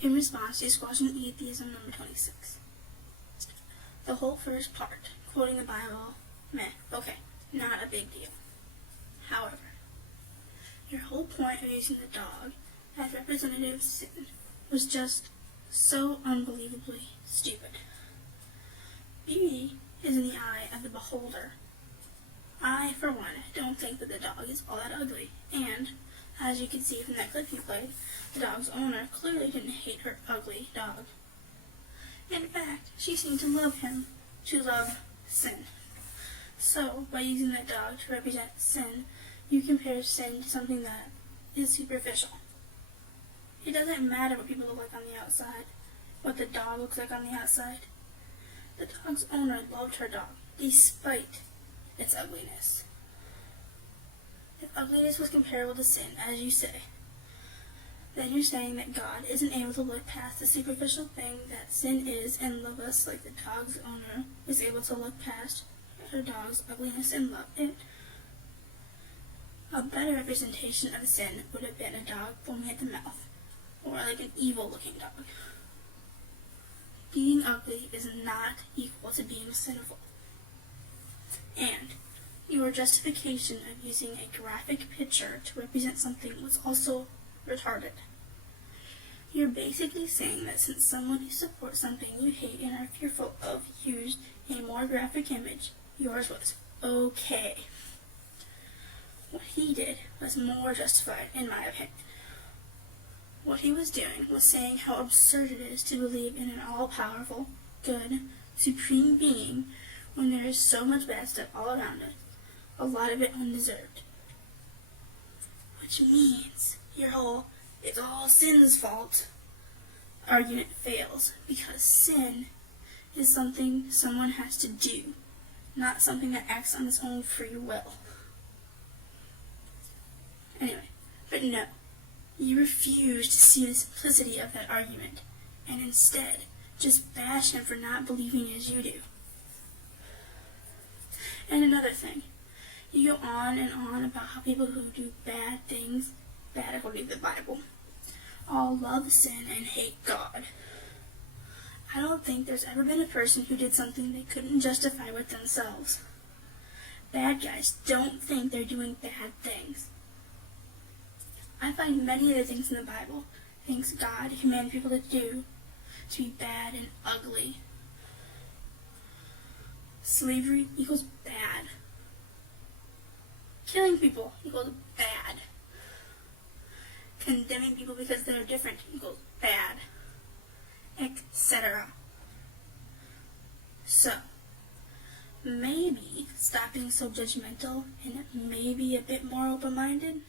in response to squashing atheism number 26. The whole first part, quoting the Bible, meh, okay, not a big deal. However, your whole point of using the dog as representative of sin was just so unbelievably stupid. Beauty is in the eye of the beholder. I, for one, don't think that the dog is all that ugly, and, as you can see from that clip you played, the dog's owner clearly didn't hate her ugly dog. In fact, she seemed to love him, to love sin. So, by using that dog to represent sin, you compare sin to something that is superficial. It doesn't matter what people look like on the outside, what the dog looks like on the outside. The dog's owner loved her dog, despite its ugliness. If ugliness was comparable to sin, as you say, then you're saying that God isn't able to look past the superficial thing that sin is and love us like the dog's owner is able to look past her dog's ugliness and love it. A better representation of sin would have been a dog foaming at the mouth, or like an evil-looking dog. Being ugly is not equal to being sinful. And your justification of using a graphic picture to represent something was also retarded. You're basically saying that since someone who supports something you hate and are fearful of used a more graphic image, yours was okay. What he did was more justified, in my opinion. What he was doing was saying how absurd it is to believe in an all-powerful, good, supreme being when there is so much bad stuff all around us, a lot of it undeserved. Which means your whole "it's all sin's fault" argument fails, because sin is something someone has to do, not something that acts on its own free will. Anyway, but no, you refuse to see the simplicity of that argument, and instead just bash him for not believing as you do. And another thing, you go on and on about how people who do bad things, bad according to the Bible, all love sin and hate God. I don't think there's ever been a person who did something they couldn't justify with themselves. Bad guys don't think they're doing bad things. I find many of the things in the Bible, things God commanded people to do, to be bad and ugly. Slavery equals bad. Killing people equals bad. Condemning people because they're different equals bad. Etc. So, maybe stop being so judgmental and maybe a bit more open-minded.